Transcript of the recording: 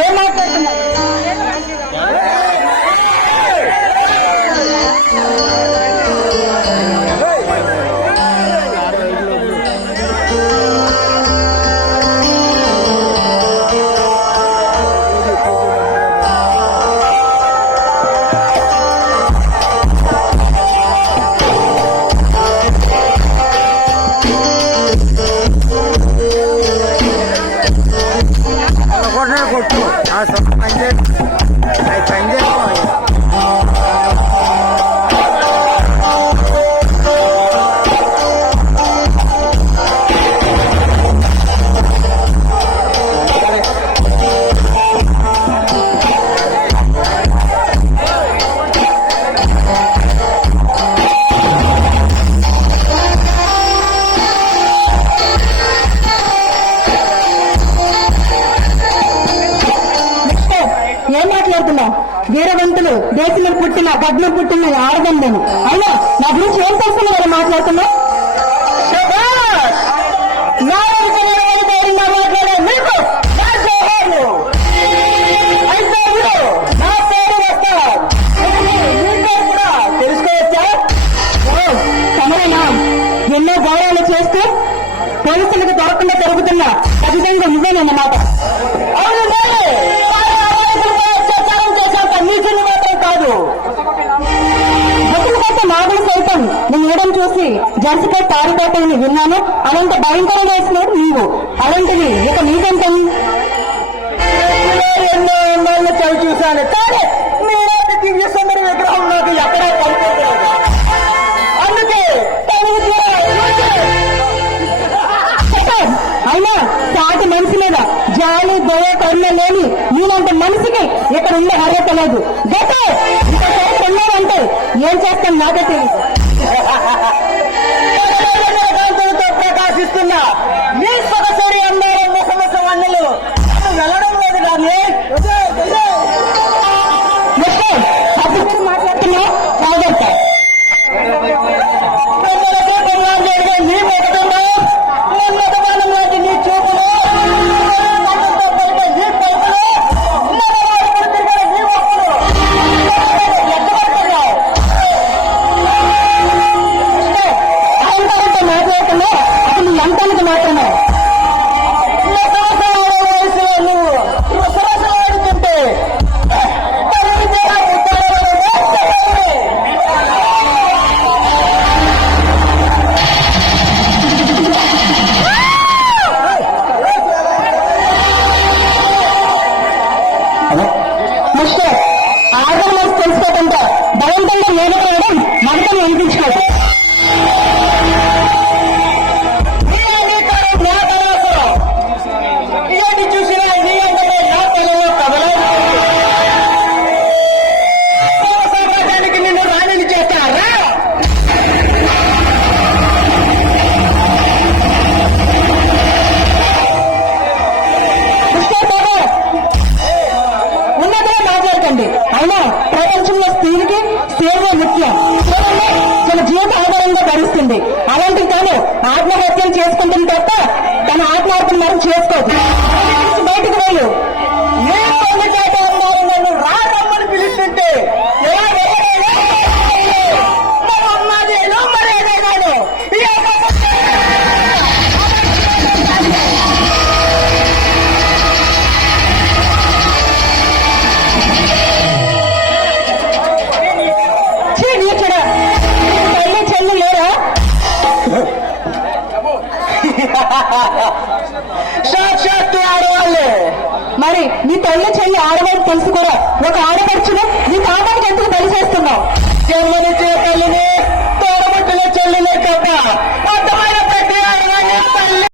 ఏం మాట్లాడుతున్నారు? వీరవంతులు దేశంలో పుట్టిన గడ్లు పుట్టిన ఆడదండను అయినా నా గురించి ఏం తెలుసు కదా మాట్లాడుతున్నా? తెలుసుకోవచ్చా? తమరేనా ఎన్నో గౌరవాలు చేస్తూ పోలీసులకు దొరకకుండా జరుగుతున్నా ఖచ్చితంగా నిజమేనమాట. నాగులు సైతం నేను ఏడం చూసి జర్సిపై పారిపోతానని విన్నాను. అలాంటి భయంకరంగా వేసినాడు నీవు. అలాంటివి ఇక నీకంటే ఎన్నో ఎన్నో చవి చూశాను, కానీ మీరంటే దివ్య సుందరి విగ్రహం నాకు ఎక్కడా పడిపోతుంది. అందుకే అయినా సాటి మనిషి మీద జాలి దయ కరుణ లేని నీలాంటి మనిషికి ఇక్కడ ఉండే అర్హత లేదు. ఇంకోసారి ఉన్నారంటే ఏం చేస్తాను నాకే తెలుసు. ప్రకాశిస్తున్నా మీ సొగసరి అన్నారు ముఖముఖం అన్నలు వెళ్ళడం లేదు. కానీ మాట్లాడుతున్నా జాగ్రత్త. అయినా ప్రపంచంలో స్త్రీలకి సేవ ముఖ్యం. తన జీవిత ఆధారంగా భరిస్తుంది. అలాంటి తాను ఆత్మహత్యలు చేసుకుంటుంది తప్ప తన ఆత్మహత్యను మనం చేసుకోదు. బయటకు వెళ్ళు. నన్ను రామని పిలుస్తుంటే సాక్షాత్తు ఆడవాళ్ళే. మరి నీ తల్లి చెల్లి ఆడవాళ్ళు తెలుసు కూడా ఒక ఆడపడుచును నీ తాతకి ఎందుకు తెలిసే